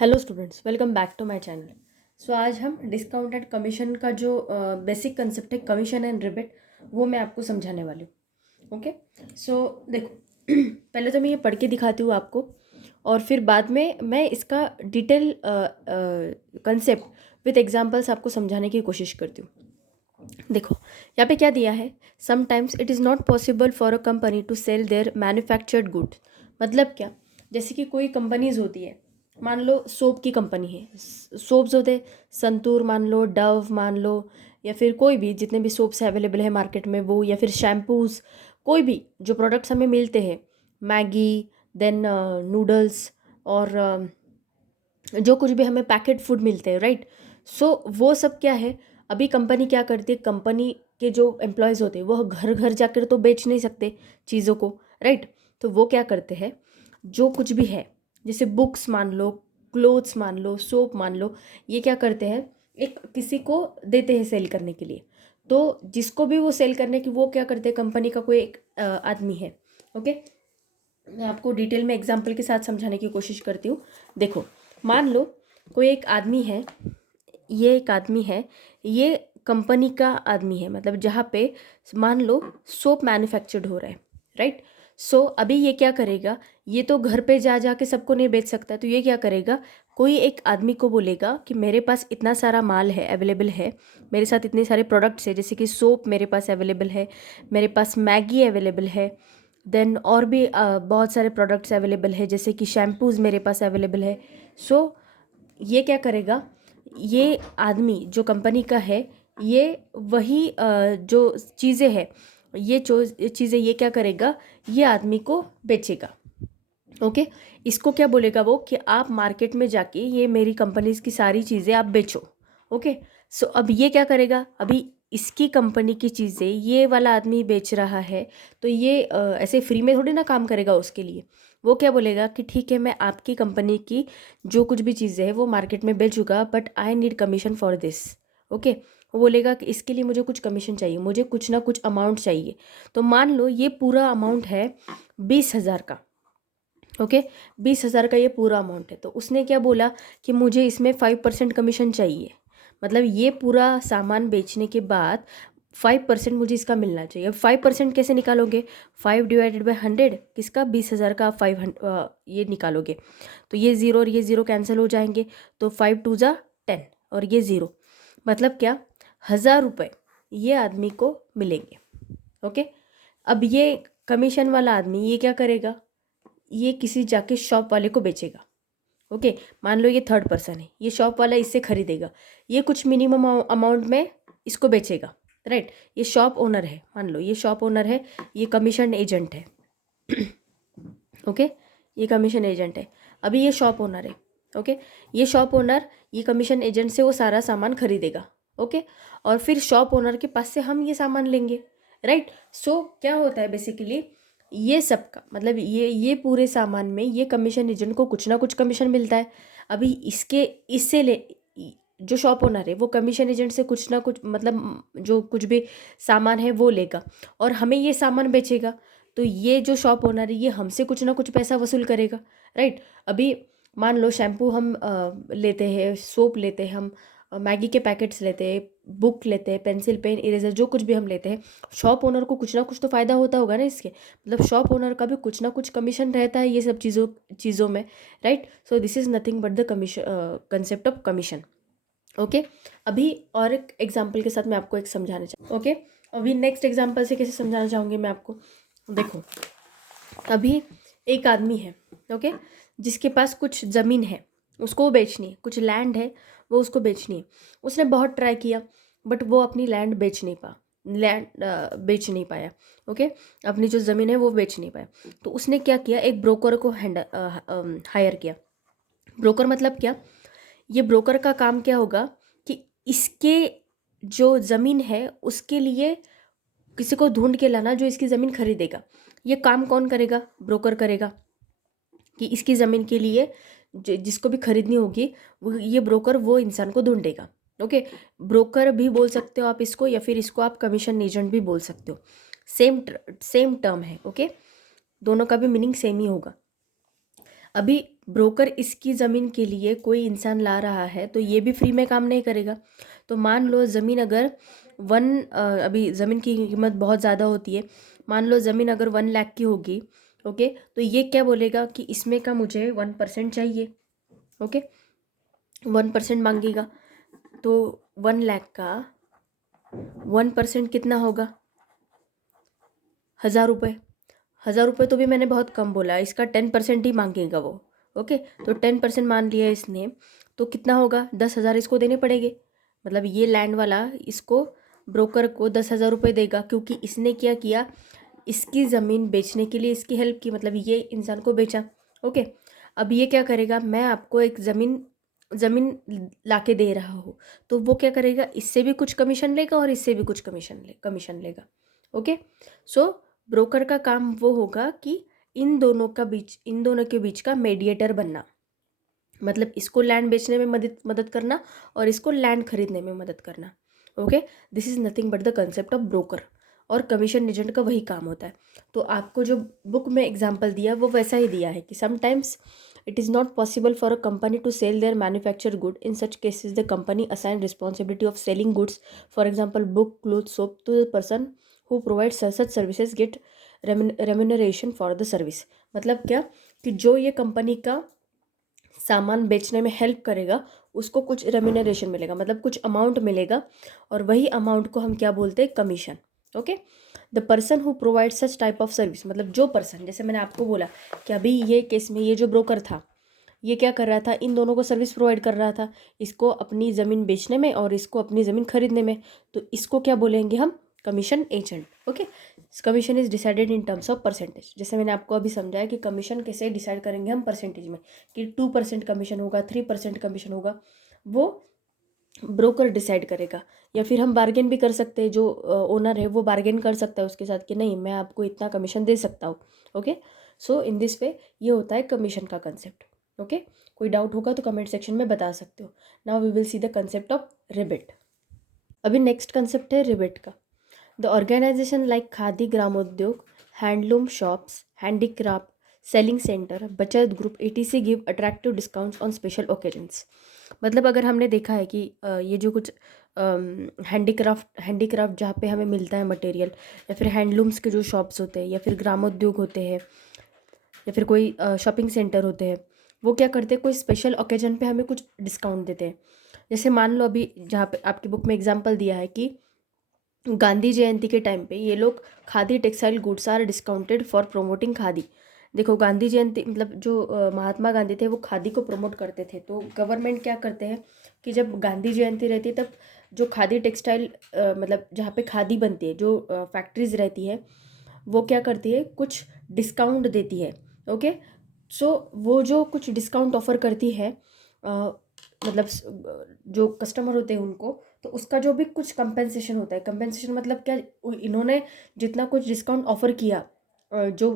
Hello students, welcome back to my channel. So आज हम discount and commission का जो बेसिक कंसेप्ट है कमीशन एंड रिबेट, वो मैं आपको समझाने वाली हूँ। ओके, सो देखो पहले तो मैं ये पढ़ के दिखाती हूँ आपको, और फिर बाद में मैं इसका डिटेल कंसेप्ट विथ एग्जांपल्स आपको समझाने की कोशिश करती हूँ। देखो यहाँ पे क्या दिया है, sometimes it is not possible for a company to sell their manufactured goods. मतलब क्या, जैसे कि कोई कंपनीज होती है, मान लो सोप की कंपनी है, सोप्स होते हैं, संतूर मान लो, डव मान लो, या फिर कोई भी जितने भी सोप्स अवेलेबल है मार्केट में वो, या फिर शैम्पूज, कोई भी जो प्रोडक्ट्स हमें मिलते हैं, मैगी, देन नूडल्स, और जो कुछ भी हमें पैकेट फूड मिलते हैं, राइट। सो वो सब क्या है, अभी कंपनी क्या करती है, कंपनी के जो एम्प्लॉयज़ होते हैं वो घर घर जाकर तो बेच नहीं सकते चीज़ों को, राइट। तो वो क्या करते हैं, जो कुछ भी है, जैसे बुक्स मान लो, क्लोथ्स मान लो, सोप मान लो, ये क्या करते हैं, एक किसी को देते हैं सेल करने के लिए। तो जिसको भी वो सेल करने की, वो क्या करते हैं, कंपनी का कोई एक आदमी है। ओके, मैं आपको डिटेल में एग्जांपल के साथ समझाने की कोशिश करती हूँ। देखो, मान लो कोई एक आदमी है, ये एक आदमी है, ये कंपनी का आदमी है, मतलब जहाँ पे मान लो सोप मैन्युफैक्चर्ड हो रहा है, राइट। सो अभी ये क्या करेगा, ये तो घर पे जा जा के सबको नहीं बेच सकता, तो ये क्या करेगा, कोई एक आदमी को बोलेगा कि मेरे पास इतना सारा माल है, अवेलेबल है, मेरे साथ इतने सारे प्रोडक्ट्स है, जैसे कि सोप मेरे पास अवेलेबल है, मेरे पास मैगी अवेलेबल है, देन और भी बहुत सारे प्रोडक्ट्स अवेलेबल है, जैसे कि शैम्पूज़ मेरे पास अवेलेबल है। सो ये क्या करेगा, ये आदमी जो कंपनी का है, ये वही जो चीज़ें हैं, ये जो चीज़ें ये क्या करेगा, ये आदमी को बेचेगा। ओके, इसको क्या बोलेगा वो, कि आप मार्केट में जाके ये मेरी कंपनीज की सारी चीज़ें आप बेचो। ओके, सो अब ये क्या करेगा, अभी इसकी कंपनी की चीज़ें ये वाला आदमी बेच रहा है, तो ये ऐसे फ्री में थोड़ी ना काम करेगा उसके लिए। वो क्या बोलेगा कि ठीक है, मैं आपकी कंपनी की जो कुछ भी चीज़ें हैं वो मार्केट में बेचूंगा, but I need commission for this. Okay, वो बोलेगा कि इसके लिए मुझे कुछ कमीशन चाहिए, मुझे कुछ ना कुछ अमाउंट चाहिए। तो मान लो ये पूरा अमाउंट है 20,000 का। ओके, 20,000 का ये पूरा अमाउंट है, तो उसने क्या बोला कि मुझे इसमें 5% कमीशन चाहिए। मतलब ये पूरा सामान बेचने के बाद 5% मुझे इसका मिलना चाहिए। अब 5% कैसे निकालोगे, 5/100, किसका, 20,000 का, 500 ये निकालोगे, तो ये ज़ीरो और ये ज़ीरो कैंसिल हो जाएंगे, तो 5×2 = 10, और ये ज़ीरो, मतलब क्या, 1,000 रुपये ये आदमी को मिलेंगे। ओके, अब ये कमीशन वाला आदमी ये क्या करेगा, ये किसी जाके शॉप वाले को बेचेगा। ओके, मान लो ये थर्ड पर्सन है, ये शॉप वाला इससे खरीदेगा, ये कुछ मिनिमम अमाउंट में इसको बेचेगा, राइट। ये शॉप ओनर है, मान लो ये शॉप ओनर है, ये कमीशन एजेंट है। ओके, ये कमीशन एजेंट है, अभी ये शॉप ओनर है। ओके, ये शॉप ओनर ये कमीशन एजेंट से वो सारा सामान खरीदेगा। ओके, और फिर शॉप ओनर के पास से हम ये सामान लेंगे, राइट। सो क्या होता है बेसिकली, ये सब का मतलब ये पूरे सामान में ये कमीशन एजेंट को कुछ ना कुछ कमीशन मिलता है। अभी इसके इससे ले जो शॉप ओनर है वो कमीशन एजेंट से कुछ ना कुछ, मतलब जो कुछ भी सामान है वो लेगा, और हमें ये सामान बेचेगा, तो ये जो शॉप ओनर है ये हमसे कुछ ना कुछ पैसा वसूल करेगा, राइट। अभी मान लो शैम्पू हम लेते हैं, सोप लेते हैं हम, मैगी के पैकेट्स लेते हैं, बुक लेते हैं, पेंसिल पेन इरेजर जो कुछ भी हम लेते हैं, शॉप ओनर को कुछ ना कुछ तो फ़ायदा होता होगा ना इसके, मतलब शॉप ओनर का भी कुछ ना कुछ कमीशन रहता है ये सब चीज़ों में, right. So this is nothing but the commission, concept of commission. Okay, अभी और एक एग्जांपल के साथ मैं आपको एक समझाना चाहूँ। ओके, अभी नेक्स्ट एग्जांपल से कैसे समझाना चाहूँगी मैं आपको। देखो, अभी एक आदमी है, ओके, जिसके पास कुछ ज़मीन है, उसको वो बेचनी है, कुछ लैंड है वो उसको बेचनी है। उसने बहुत ट्राई किया, बट वो अपनी लैंड बेच नहीं पाया। ओके, अपनी जो ज़मीन है वो बेच नहीं पाया, तो उसने क्या किया, एक ब्रोकर को हायर किया। ब्रोकर मतलब क्या, ये ब्रोकर का काम क्या होगा कि इसके जो ज़मीन है उसके लिए किसी को ढूंढ के लाना जो इसकी ज़मीन खरीदेगा। ये काम कौन करेगा, ब्रोकर करेगा, कि इसकी ज़मीन के लिए जिसको भी खरीदनी होगी वो ये ब्रोकर वो इंसान को ढूंढेगा। ओके, ब्रोकर भी बोल सकते हो आप इसको, या फिर इसको आप कमीशन एजेंट भी बोल सकते हो, सेम टर्म है। ओके, दोनों का भी मीनिंग सेम ही होगा। अभी ब्रोकर इसकी ज़मीन के लिए कोई इंसान ला रहा है तो ये भी फ्री में काम नहीं करेगा। तो मान लो ज़मीन अगर अभी ज़मीन की कीमत बहुत ज़्यादा होती है, मान लो ज़मीन अगर 1 लाख की होगी, ओके, तो ये क्या बोलेगा कि इसमें का मुझे 1% चाहिए, ओके, 1% मांगेगा। तो 1 लाख का 1% कितना होगा? 1,000 रुपये। 1,000 रुपये तो भी मैंने बहुत कम बोला, इसका 10% ही मांगेगा वो, ओके। तो 10% मान लिया इसने, तो कितना होगा? 10,000 इसको देने पड़ेंगे। मतलब ये लैंड वाला इसको ब्रोकर को 10,000 रुपये देगा, क्योंकि इसने क्या किया, इसकी ज़मीन बेचने के लिए इसकी हेल्प की, मतलब ये इंसान को बेचा, ओके। अब ये क्या करेगा, मैं आपको एक ज़मीन लाके दे रहा हूँ, तो वो क्या करेगा, इससे भी कुछ कमीशन लेगा और इससे भी कुछ कमीशन लेगा, ओके। सो ब्रोकर का काम वो होगा कि इन दोनों के बीच का मेडिएटर बनना, मतलब इसको लैंड बेचने में मदद करना और इसको लैंड खरीदने में मदद करना, okay. This is nothing but the concept of broker, और कमीशन एजेंट का वही काम होता है। तो आपको जो बुक में एग्जांपल दिया वो वैसा ही दिया है कि sometimes it is not possible for a company to sell their manufacture good, in such cases the company assign responsibility of selling goods, for example book, cloth, soap, to the person who provide such services get remuneration for the service. मतलब क्या, कि जो ये company का सामान बेचने में help करेगा उसको कुछ रेम्यूनरेशन मिलेगा, मतलब कुछ अमाउंट मिलेगा, और वही अमाउंट को हम क्या बोलते हैं, commission, okay. The person who provide such type of service, मतलब जो पर्सन, जैसे मैंने आपको बोला कि अभी ये केस में ये जो ब्रोकर था ये क्या कर रहा था, इन दोनों को सर्विस प्रोवाइड कर रहा था, इसको अपनी ज़मीन बेचने में और इसको अपनी ज़मीन खरीदने में। तो इसको क्या बोलेंगे हम, commission agent, okay. Commission is decided in terms of percentage. जैसे मैंने आपको अभी समझाया कि कमीशन कैसे डिसाइड करेंगे हम परसेंटेज में, कि 2% कमीशन होगा, 3% कमीशन होगा, वो ब्रोकर डिसाइड करेगा। या फिर हम बार्गेन भी कर सकते हैं, जो ओनर है वो बार्गेन कर सकता है उसके साथ कि नहीं मैं आपको इतना कमीशन दे सकता हूँ, okay. So in this way ये होता है कमीशन का कंसेप्ट, ओके। कोई डाउट होगा तो कमेंट सेक्शन में बता सकते हो। Now we will see the concept of rebate. अभी नेक्स्ट कंसेप्ट है रिबेट का। The organisation like Khadi Gramodyog, handloom shops, handicraft, selling centre, बचत group etc give attractive discounts on special occasions. मतलब अगर हमने देखा है कि ये जो कुछ हैंडीक्राफ्ट जहाँ पे हमें मिलता है मटेरियल, या फिर हैंडलूम्स के जो शॉप्स होते हैं, या फिर ग्रामोद्योग होते हैं, या फिर कोई शॉपिंग सेंटर होते हैं, वो क्या करते हैं, कोई स्पेशल ओकेजन पे हमें कुछ डिस्काउंट देते हैं। जैसे मान लो अभी जहाँ पे आपकी बुक में एग्जांपल दिया है कि गांधी जयंती के टाइम पे ये लोग khadi textile goods are discounted for promoting khadi. देखो गांधी जयंती मतलब जो महात्मा गांधी थे वो खादी को प्रमोट करते थे, तो गवर्नमेंट क्या करते हैं कि जब गांधी जयंती रहती है तब जो खादी टेक्सटाइल मतलब जहाँ पे खादी बनती है, जो फैक्ट्रीज रहती है, वो क्या करती है, कुछ डिस्काउंट देती है, ओके। सो वो जो कुछ डिस्काउंट ऑफर करती है मतलब जो कस्टमर होते हैं उनको, तो उसका जो भी कुछ कंपेंसेशन होता है, कंपेंसेशन मतलब क्या, इन्होंने जितना कुछ डिस्काउंट ऑफर किया, जो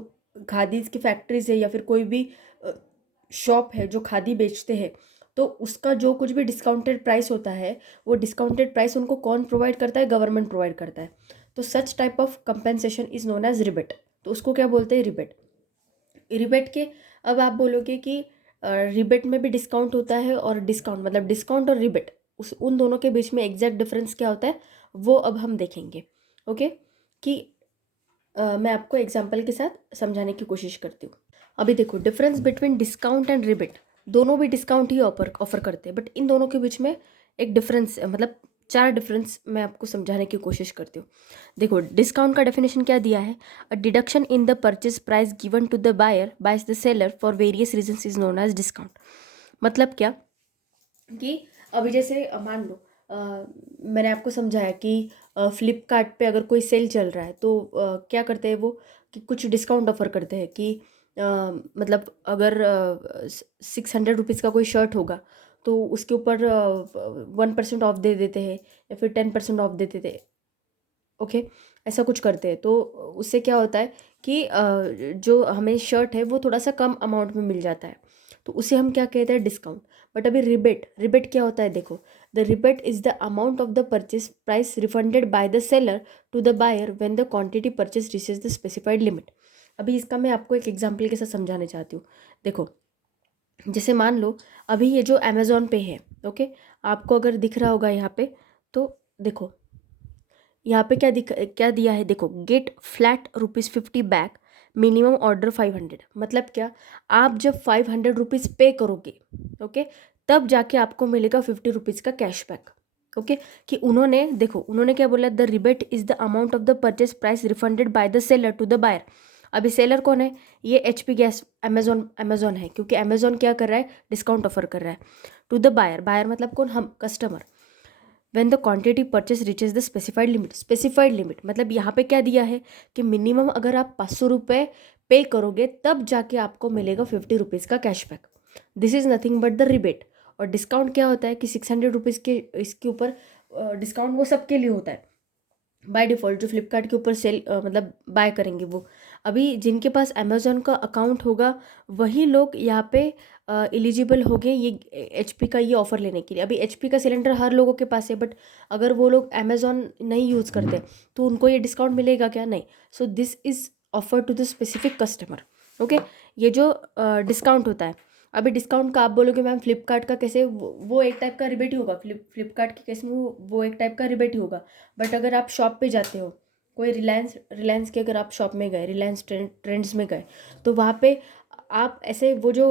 खादीज की फैक्ट्रीज है या फिर कोई भी शॉप है जो खादी बेचते हैं, तो उसका जो कुछ भी डिस्काउंटेड प्राइस होता है, वो डिस्काउंटेड प्राइस उनको कौन प्रोवाइड करता है, गवर्नमेंट प्रोवाइड करता है। तो such type of compensation is known as rebate. तो उसको क्या बोलते हैं, रिबेट। रिबेट के अब आप बोलोगे कि रिबेट में भी डिस्काउंट होता है, और डिस्काउंट मतलब डिस्काउंट और रिबेट उस उन दोनों के बीच में एग्जैक्ट डिफरेंस क्या होता है वो अब हम देखेंगे, ओके। कि मैं आपको एग्जांपल के साथ समझाने की कोशिश करती हूँ। अभी देखो difference between discount and rebate, दोनों भी डिस्काउंट ही ऑफर करते हैं, बट इन दोनों के बीच में एक डिफरेंस मतलब 4 डिफरेंस मैं आपको समझाने की कोशिश करती हूँ। देखो डिस्काउंट का डेफिनेशन क्या दिया है, a deduction in the purchase price given to the buyer by the seller for various reasons is known as discount. मतलब क्या कि अभी जैसे मान लो मैंने आपको समझाया कि फ्लिपकार्ट पे अगर कोई सेल चल रहा है तो क्या करते हैं वो, कि कुछ डिस्काउंट ऑफर करते हैं कि मतलब अगर 600 रुपीज़ का कोई शर्ट होगा तो उसके ऊपर 1% ऑफ दे देते हैं, या फिर 10% ऑफ दे देते हैं, ओके। ऐसा कुछ करते हैं तो उससे क्या होता है कि जो हमें शर्ट है वो थोड़ा सा कम अमाउंट में मिल जाता है, तो उसे हम क्या कहते हैं, डिस्काउंट। बट अभी रिबेट, रिबेट क्या होता है, देखो the rebate is the amount of the purchase price refunded by the seller to the buyer when the quantity purchase reaches the specified limit. अभी इसका मैं आपको एक एग्जांपल के साथ समझाने चाहती हूँ। देखो जैसे मान लो अभी ये जो अमेज़ॉन पे है, ओके, आपको अगर दिख रहा होगा यहाँ पे, तो देखो यहाँ पे क्या दिया है, देखो, get flat ₹50 back, minimum order 500। मतलब क्या, आप जब 500 रुपीज़ पे करोगे, ओके, तब जाके आपको मिलेगा ₹50 का कैशबैक। ओके, कि उन्होंने देखो उन्होंने क्या बोला, the rebate is the amount of the purchase price refunded by the seller to the buyer. अभी सेलर कौन है, ये HP गैस अमेजोन है, क्योंकि अमेजोन क्या कर रहा है, डिस्काउंट ऑफर कर रहा है। टू द बायर, बायर मतलब कौन, हम customer. When the quantity purchase reaches the specified limit मतलब यहाँ पे क्या दिया है कि मिनिमम अगर आप 500 रुपये पे करोगे तब जाके आपको मिलेगा ₹50 का cashback. This is nothing but the rebate. और डिस्काउंट क्या होता है कि 600 रुपीज़ के इसके ऊपर डिस्काउंट वो सबके लिए होता है बाय डिफ़ॉल्ट, जो फ्लिपकार्ट के ऊपर सेल मतलब बाय करेंगे वो। अभी जिनके पास अमेज़ॉन का अकाउंट होगा वही लोग यहाँ पे एलिजिबल हो गए ये HP का ये ऑफ़र लेने के लिए। अभी HP का सिलेंडर हर लोगों के पास है, बट अगर वो लोग अमेज़ॉन नहीं यूज़ करते तो उनको ये डिस्काउंट मिलेगा क्या, नहीं। So this is offer to the specific customer. Okay, ये जो डिस्काउंट होता है, अभी डिस्काउंट का आप बोलोगे मैम फ्लिपकार्ट का कैसे, वो एक टाइप का रिबेट ही होगा। फ्लिपकार्ट के केस में वो एक टाइप का रिबेट ही होगा। बट अगर आप शॉप पे जाते हो, कोई रिलायंस के अगर आप शॉप में गए, रिलायंस ट्रेंड्स में गए, तो वहाँ पे आप ऐसे वो जो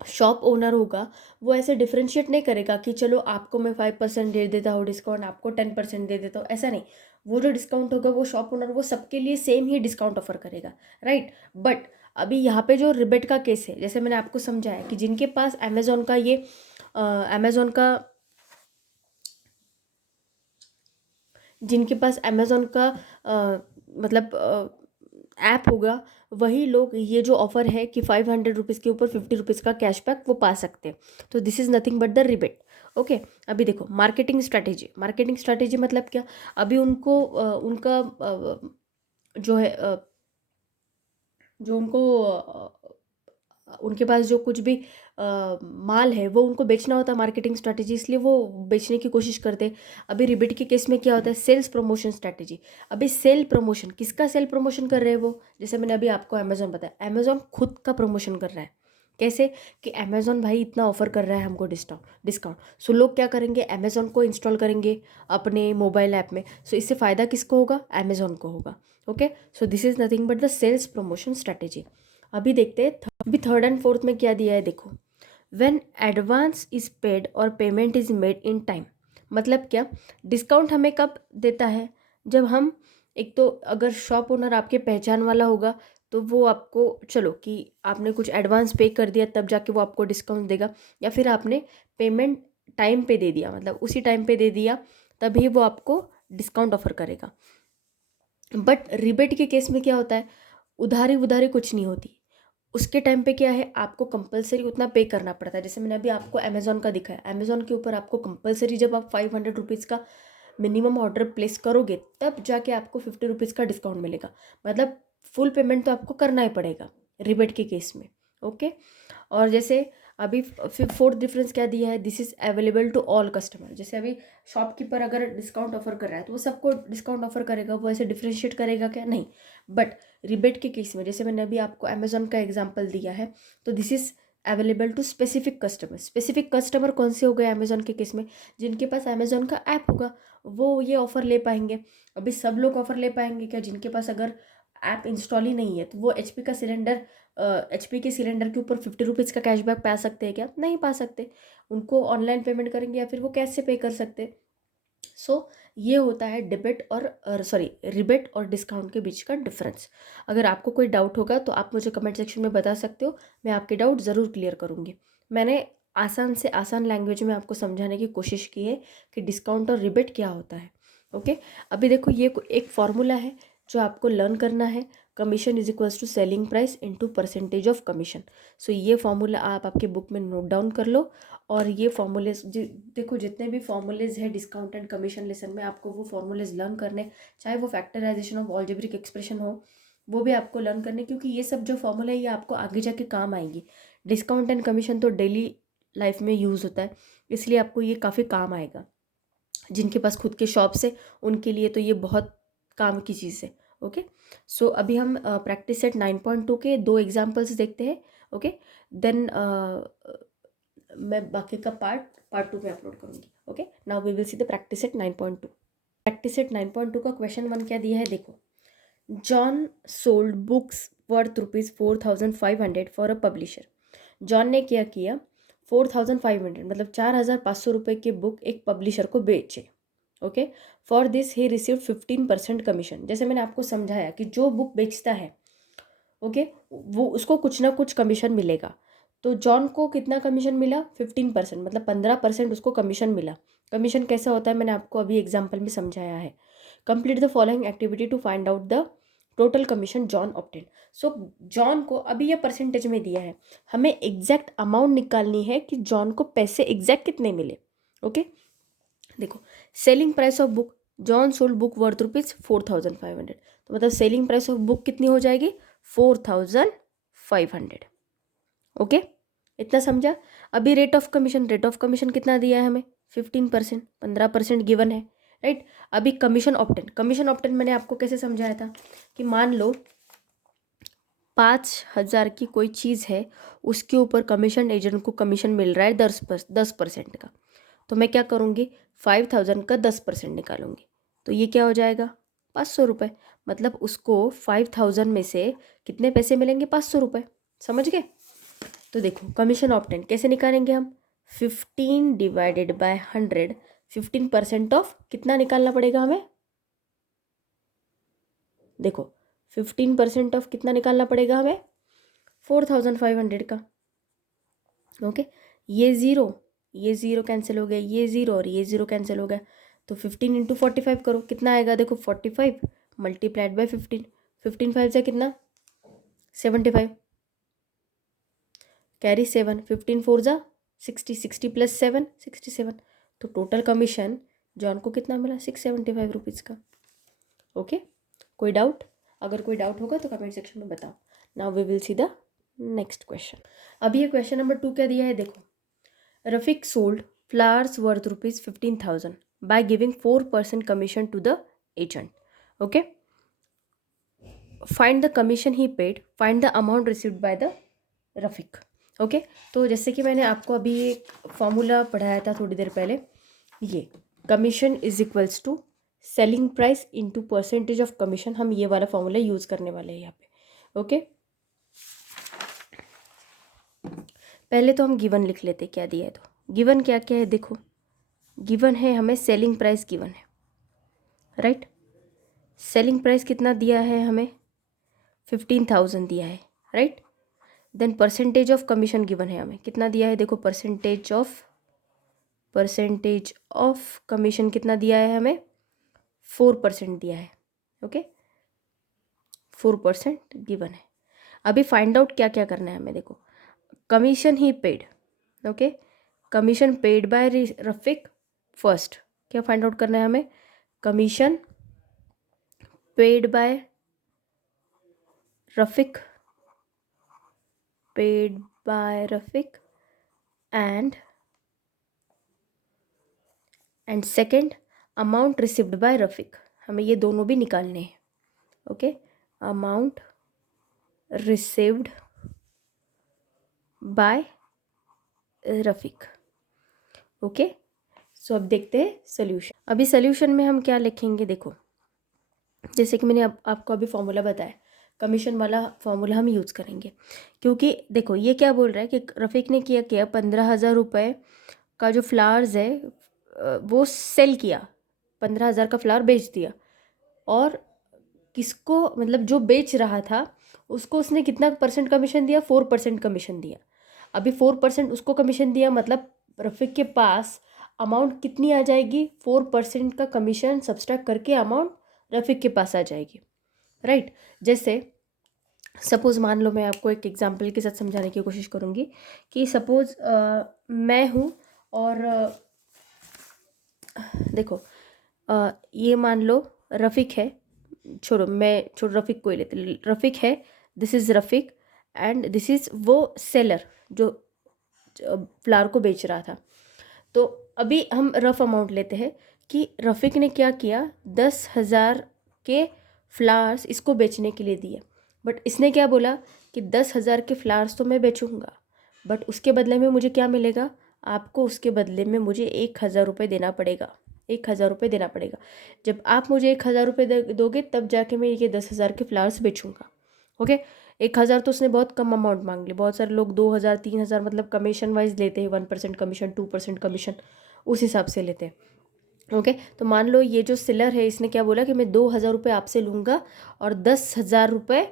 शॉप ओनर होगा वो ऐसे डिफ्रेंशिएट नहीं करेगा कि चलो आपको मैं 5% दे देता हूँ डिस्काउंट, आपको 10% दे देता हूँ, ऐसा नहीं। वो जो डिस्काउंट होगा वो शॉप ओनर वो सबके लिए सेम ही डिस्काउंट ऑफर करेगा, राइट। बट अभी यहाँ पे जो रिबेट का केस है, जैसे मैंने आपको समझाया कि जिनके पास अमेज़ॉन का जिनके पास अमेज़ॉन का मतलब ऐप होगा वही लोग ये जो ऑफ़र है कि 500 रुपीज़ के ऊपर ₹50 का कैशबैक वो पा सकते हैं। तो this is nothing but the rebate. Okay, अभी देखो मार्केटिंग स्ट्रैटेजी मतलब क्या, अभी उनको उनका जो है जो उनको उनके पास जो कुछ भी माल है वो उनको बेचना होता है, मार्केटिंग स्ट्रैटेजी, इसलिए वो बेचने की कोशिश करते हैं। अभी रिबेट के केस में क्या होता है, सेल्स प्रमोशन स्ट्रैटेजी। अभी सेल प्रमोशन, किसका सेल प्रमोशन कर रहे हैं वो, जैसे मैंने अभी आपको अमेज़ॉन बताया, अमेज़ॉन खुद का प्रमोशन कर रहा है। कैसे कि अमेज़ॉन भाई इतना ऑफर कर रहा है हमको डिस्काउंट, सो लोग क्या करेंगे, अमेज़ॉन को इंस्टॉल करेंगे अपने मोबाइल ऐप में। सो इससे फ़ायदा किसको होगा, अमेज़ॉन को होगा। Okay, so this is nothing but the sales promotion strategy. अभी देखते हैं अभी थर्ड एंड फोर्थ में क्या दिया है, देखो, व्हेन एडवांस इज पेड और payment is made in time. मतलब क्या, डिस्काउंट हमें कब देता है, जब हम, एक तो अगर शॉप ओनर आपके पहचान वाला होगा तो वो आपको, चलो कि आपने कुछ एडवांस पे कर दिया तब जाके वो आपको डिस्काउंट देगा, या फिर आपने पेमेंट टाइम पे दे दिया, मतलब उसी टाइम पे दे दिया तभी वो आपको डिस्काउंट ऑफर करेगा। बट रिबेट के केस में क्या होता है, उधारी उधारी कुछ नहीं होती। उसके टाइम पे क्या है, आपको कंपलसरी उतना पे करना पड़ता है। जैसे मैंने अभी आपको अमेज़ॉन का दिखाया, अमेज़ॉन के ऊपर आपको कंपलसरी जब आप 500 रुपीज़ का मिनिमम ऑर्डर प्लेस करोगे तब जाके आपको 50 रुपीज़ का डिस्काउंट मिलेगा। मतलब फुल पेमेंट तो आपको करना ही पड़ेगा रिबेट के केस में। ओके, और जैसे अभी फिर फोर्थ डिफरेंस क्या दिया है, this is available to all customer. जैसे अभी शॉपकीपर अगर डिस्काउंट ऑफर कर रहा है तो वो सबको डिस्काउंट ऑफर करेगा, वो ऐसे डिफ्रेंशिएट करेगा क्या, नहीं। बट रिबेट के केस में, जैसे मैंने अभी आपको अमेज़ॉन का एग्जांपल दिया है, तो this is available to specific customer कौन से हो गए अमेज़ॉन के केस में, जिनके पास अमेज़ॉन का ऐप होगा वो ये ऑफ़र ले पाएंगे। अभी सब लोग ऑफ़र ले पाएंगे क्या, जिनके पास अगर ऐप इंस्टॉल ही नहीं है तो वो HP के सिलेंडर के ऊपर 50 रुपीज़ का कैशबैक पा सकते हैं क्या, नहीं पा सकते। उनको ऑनलाइन पेमेंट करेंगे या फिर वो कैश से पे कर सकते। सो ये होता है रिबेट और डिस्काउंट के बीच का डिफरेंस। अगर आपको कोई डाउट होगा तो आप मुझे कमेंट सेक्शन में बता सकते हो, मैं आपके डाउट ज़रूर क्लियर करूँगी। मैंने आसान से आसान लैंग्वेज में आपको समझाने की कोशिश की है कि डिस्काउंट और रिबेट क्या होता है। ओके, अभी देखो ये एक फॉर्मूला है जो आपको लर्न करना है, commission is equals to selling price into percentage of commission. So ये फॉर्मूला आप आपके बुक में नोट डाउन कर लो। और ये फॉर्मूलेज देखो, जितने भी फॉर्मूलेज है डिस्काउंट एंड कमीशन लेसन में आपको वो फॉर्मूलेज लर्न करने, चाहे वो फैक्टराइजेशन ऑफ अलजेब्रिक एक्सप्रेशन हो वो भी आपको लर्न करने, क्योंकि ये सब जो फॉर्मूला है ये आपको आगे जाके काम आएंगी। डिस्काउंट एंड कमीशन तो डेली लाइफ में यूज़ होता है, इसलिए आपको ये काफ़ी काम आएगा। जिनके पास खुद के शॉप्स है उनके लिए तो ये बहुत काम की चीज़ है। ओके, सो अभी हम प्रैक्टिस सेट 9.2 के 2 एग्जाम्पल्स देखते हैं। ओके। देन मैं बाकी का पार्ट 2 में अपलोड करूँगी। Okay, now we will see the practice set 9.2। Practice set 9.2 का क्वेश्चन 1 क्या दिया है देखो। John sold books worth ₹4,500 for a publisher. John ने क्या किया, 4,500 मतलब 4,500 रुपये की बुक एक पब्लिशर को बेचे। Okay, for this he received 15% commission. जैसे मैंने आपको समझाया कि जो बुक बेचता है, ओके, वो उसको कुछ ना कुछ कमीशन मिलेगा। तो जॉन को कितना कमीशन मिला, 15%, मतलब 15% उसको कमीशन मिला। कमीशन कैसा होता है मैंने आपको अभी एग्जाम्पल में समझाया है। Complete the following activity to find out the total commission John obtain. So John को अभी ये परसेंटेज में दिया है, हमें एग्जैक्ट अमाउंट निकालनी है कि जॉन को पैसे एग्जैक्ट कितने मिले। ओके, देखो, selling price of book, John sold book worth ₹4,500, तो मतलब सेलिंग प्राइस ऑफ बुक कितनी हो जाएगी, 4,500। ओके, इतना समझा। अभी रेट ऑफ कमीशन कितना दिया है हमें, 15%, 15% गिवन है, राइट। अभी कमीशन ऑप्टेन मैंने आपको कैसे समझाया था कि मान लो 5,000 की कोई चीज़ है, उसके ऊपर कमीशन एजेंट को कमीशन मिल रहा है 10% का, तो मैं क्या करूँगी, 5,000 का 10% निकालूंगी, तो ये क्या हो जाएगा, 500 रुपये। मतलब उसको 5,000 में से कितने पैसे मिलेंगे, 500 रुपये। समझ गए। तो देखो, कमीशन ऑप्टेन कैसे निकालेंगे हम, 15 डिवाइडेड बाय 100, 15% ऑफ कितना निकालना पड़ेगा हमें, देखो 15% ऑफ कितना निकालना पड़ेगा हमें, 4,500 का। ओके, ये ज़ीरो कैंसिल हो गया, ये ज़ीरो और ये ज़ीरो कैंसिल हो गया, तो 15 इंटू 45 करो, कितना आएगा, देखो 45 मल्टीप्लाइड बाय 15, 15 5 से कितना, 75, कैरी 7, 15 4 जा 60, 60 प्लस 7 67, तो टोटल कमीशन जॉन को कितना मिला, 675 रुपीज़ का। ओके, कोई डाउट, अगर कोई डाउट होगा तो कमेंट सेक्शन में बताओ। Now we will see the next question. अभी ये क्वेश्चन नंबर 2 क्या दिया है देखो। Rafiq sold flowers worth ₹15,000 by giving 4% commission to the agent. Okay, find the commission he paid, find the amount received by the Rafiq. Okay, तो जैसे कि मैंने आपको अभी एक फॉर्मूला पढ़ाया था थोड़ी देर पहले, ये commission is equals to selling price into percentage of commission, हम ये वाला फॉर्मूला यूज़ करने वाले हैं यहाँ पे। ओके, पहले तो हम गिवन लिख लेते क्या दिया है। तो गिवन क्या क्या है देखो, गिवन है हमें सेलिंग प्राइस गिवन है, राइट। सेलिंग प्राइस कितना दिया है हमें, 15,000 दिया है, right. Then percentage of commission given है हमें, कितना दिया है देखो, परसेंटेज ऑफ कमीशन कितना दिया है हमें, 4% दिया है। ओके, 4% गिवन है। अभी फाइंड आउट क्या क्या करना है हमें देखो, commission he paid, okay, commission paid by Rafiq first, क्या फाइंड आउट करना है हमें, commission paid by Rafiq, paid by Rafiq and second amount received by Rafiq, हमें ये दोनों भी निकालने हैं। Okay, amount received by Rafiq. Okay, so अब देखते हैं सोल्यूशन। अभी सोल्यूशन में हम क्या लिखेंगे देखो, जैसे कि मैंने आपको अभी फॉर्मूला बताया, कमीशन वाला फॉर्मूला हम यूज़ करेंगे, क्योंकि देखो ये क्या बोल रहा है कि रफ़ीक ने किया 15,000 रुपये का जो फ्लावर्स है वो सेल किया, 15,000 का फ्लावर बेच दिया, और किसको, मतलब जो बेच रहा था उसको उसने कितना परसेंट कमीशन दिया, 4% कमीशन दिया। अभी 4% उसको कमीशन दिया, मतलब रफ़ीक के पास अमाउंट कितनी आ जाएगी, 4% का कमीशन सब्सट्रैक्ट करके अमाउंट रफ़ीक के पास आ जाएगी, राइट। जैसे सपोज़ मान लो, मैं आपको एक एग्जांपल के साथ समझाने की कोशिश करूँगी कि सपोज़ मैं हूँ और देखो ये मान लो रफ़ीक है, छोड़ो रफ़ीक को ही लेते, रफ़ीक है, this is Rafiq and this is वो सेलर जो फ्लावर को बेच रहा था। तो अभी हम रफ़ अमाउंट लेते हैं कि रफ़ीक ने क्या किया, 10,000 के फ्लावर्स इसको बेचने के लिए दिए, बट इसने क्या बोला कि 10,000 के फ्लावर्स तो मैं बेचूंगा, बट उसके बदले में मुझे क्या मिलेगा, आपको उसके बदले में मुझे 1,000 रुपये देना पड़ेगा, 1,000 रुपये देना पड़ेगा। जब आप मुझे 1,000 रुपये दोगे तब जाके मैं ये 10,000 के फ्लावर्स बेचूंगा। ओके, 1,000 तो उसने बहुत कम अमाउंट मांग ली। बहुत सारे लोग 2,000 3,000 मतलब कमीशन वाइज लेते हैं, 1% कमीशन, 2% कमीशन, उस हिसाब से लेते हैं। ओके, तो मान लो ये जो सेलर है इसने क्या बोला कि मैं 2,000 रुपये आपसे लूँगा और 10,000 रुपये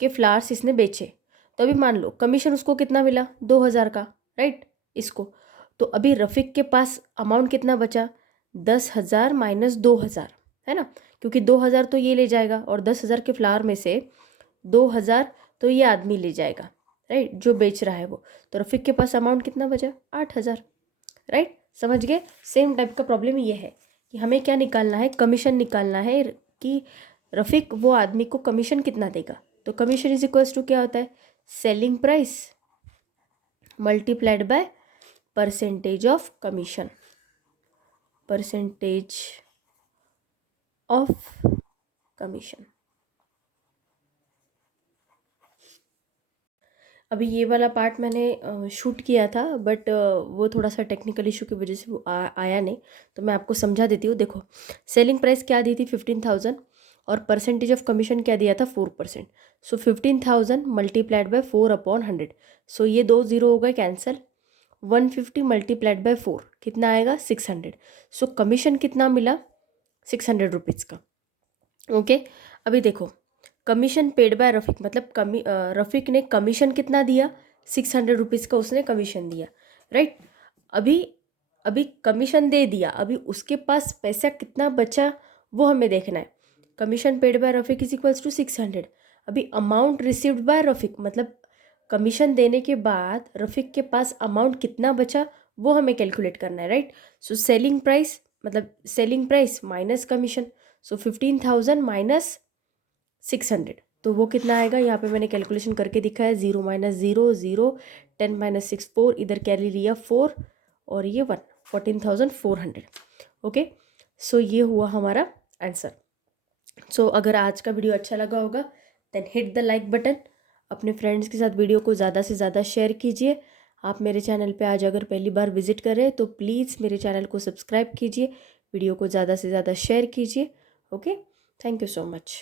के फ्लावर्स इसने बेचे, तो अभी मान लो कमीशन उसको कितना मिला, 2,000 का, राइट, इसको। तो अभी रफ़ीक के पास अमाउंट कितना बचा, 10,000 माइनस 2,000, है ना, क्योंकि 2,000 तो ये ले जाएगा और 10,000 के फ्लावर में से 2,000 तो ये आदमी ले जाएगा, राइट, जो बेच रहा है वो। तो रफ़ीक के पास अमाउंट कितना बचा, 8,000, राइट। समझ गए। सेम टाइप का प्रॉब्लम ये है कि हमें क्या निकालना है, कमीशन निकालना है कि रफ़ीक वो आदमी को कमीशन कितना देगा। तो कमीशन इज इक्वल्स टू क्या होता है, selling price multiplied by percentage of commission, percentage of commission. अभी ये वाला पार्ट मैंने शूट किया था, बट वो थोड़ा सा टेक्निकल इशू की वजह से वो आया नहीं, तो मैं आपको समझा देती हूँ। देखो, सेलिंग प्राइस क्या दी थी, 15,000, और परसेंटेज ऑफ कमीशन क्या दिया था, 4%। सो 15,000 मल्टीप्लाइड बाय 4/100, सो ये 2 0 हो गए कैंसिल। 150 मल्टीप्लाइड बाय 4 कितना आएगा, 600। सो कमीशन कितना मिला, 600 रुपीज़ का। ओके, अभी देखो, कमीशन पेड बाय रफ़ीक, मतलब रफ़ीक ने कमीशन कितना दिया, 600 रुपीज़ का उसने कमीशन दिया, राइट। अभी अभी कमीशन दे दिया, अभी उसके पास पैसा कितना बचा वो हमें देखना है। Commission paid by Rafiq is equals to 600। अभी अमाउंट रिसीव्ड बाय रफ़ीक, मतलब कमीशन देने के बाद रफ़ीक के पास अमाउंट कितना बचा वो हमें कैलकुलेट करना है, राइट। सो सेलिंग प्राइस, मतलब सेलिंग प्राइस माइनस कमीशन, सो 15,000 माइनस 600, तो वो कितना आएगा, यहाँ पे मैंने कैलकुलेशन करके दिखा है, 0 माइनस 0 0, 10 माइनस 6 4, इधर कैरी लिया 4 और ये 1, 14,400। ओके, सो ये हुआ हमारा आंसर। सो अगर आज का वीडियो अच्छा लगा होगा then hit the like button, अपने फ्रेंड्स के साथ वीडियो को ज़्यादा से ज़्यादा शेयर कीजिए। आप मेरे चैनल पे आज अगर पहली बार विजिट कर रहे हैं तो प्लीज़ मेरे चैनल को सब्सक्राइब कीजिए, वीडियो को ज़्यादा से ज़्यादा शेयर कीजिए। Okay, thank you so much.